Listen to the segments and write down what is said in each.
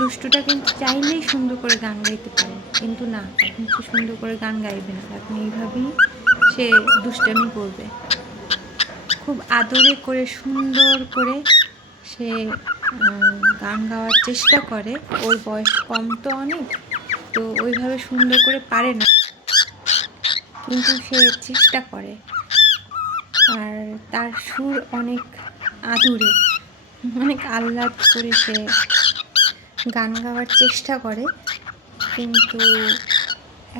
দুষ্টুটা কিন্তু চাইলেই সুন্দর করে গান গাইতে পারে, কিন্তু না, এখন সে সুন্দর করে গান গাইবে না, এখন এইভাবেই সে দুষ্টামি করবে। খুব আদরে করে সুন্দর করে সে গান গাওয়ার চেষ্টা করে। ওর বয়স কম তো অনেক, তো ওইভাবে সুন্দর করে পারে না, কিন্তু সে চেষ্টা করে। আর তার সুর অনেক আদুরে, অনেক আহ্লাদ করে সে গান গাওয়ার চেষ্টা করে। কিন্তু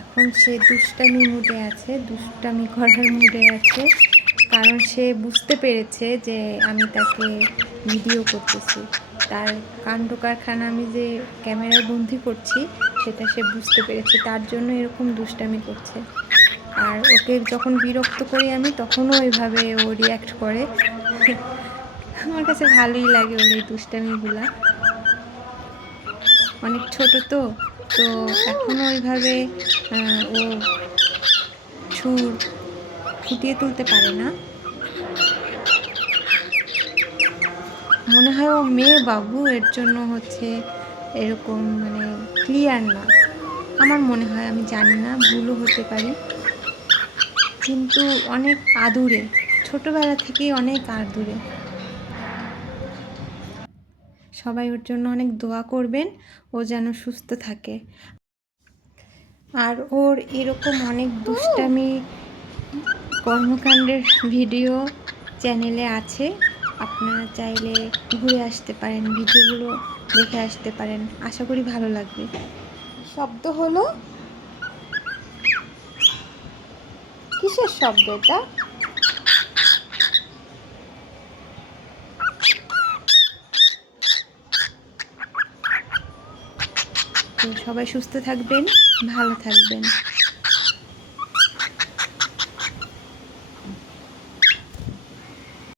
এখন সে দুষ্টামি মুডে আছে, দুষ্টামি করার মুডে আছে, কারণ সে বুঝতে পেরেছে যে আমি তাকে ভিডিও করতেছি, তার কাণ্ড কারখানা আমি যে ক্যামেরায় বন্দি করছি সেটা সে বুঝতে পেরেছে, তার জন্য এরকম দুষ্টামি করছে। আর ওকে যখন বিরক্ত করি আমি, তখনও ওইভাবে ও রিয়্যাক্ট করে। আমার কাছে ভালোই লাগে ওর এই দুষ্টামিগুলা। অনেক ছোট তো তো এখনও ওইভাবে ও সুর ফুটিয়ে তুলতে পারে না। মনে হয় ও মেয়ে বাবু, এর জন্য হচ্ছে এরকম মানে ক্লিয়ার না, আমার মনে হয়, আমি জানি না, ভুলও হতে পারি, কিন্তু অনেক আদুরে, ছোটোবেলা থেকেই অনেক আদুরে। সবাই ওর জন্য অনেক দোয়া করবেন, ও যেন সুস্থ থাকে। আর ওর এরকম অনেক দুষ্টামি কর্মকাণ্ডের ভিডিও চ্যানেলে আছে, আপনারা চাইলে ঘুরে আসতে পারেন, ভিডিওগুলো দেখে আসতে পারেন, আশা করি ভালো লাগবে। শব্দ হলো, কিসের শব্দ এটা? তো সবাই সুস্থ থাকবেন, ভালো থাকবেন।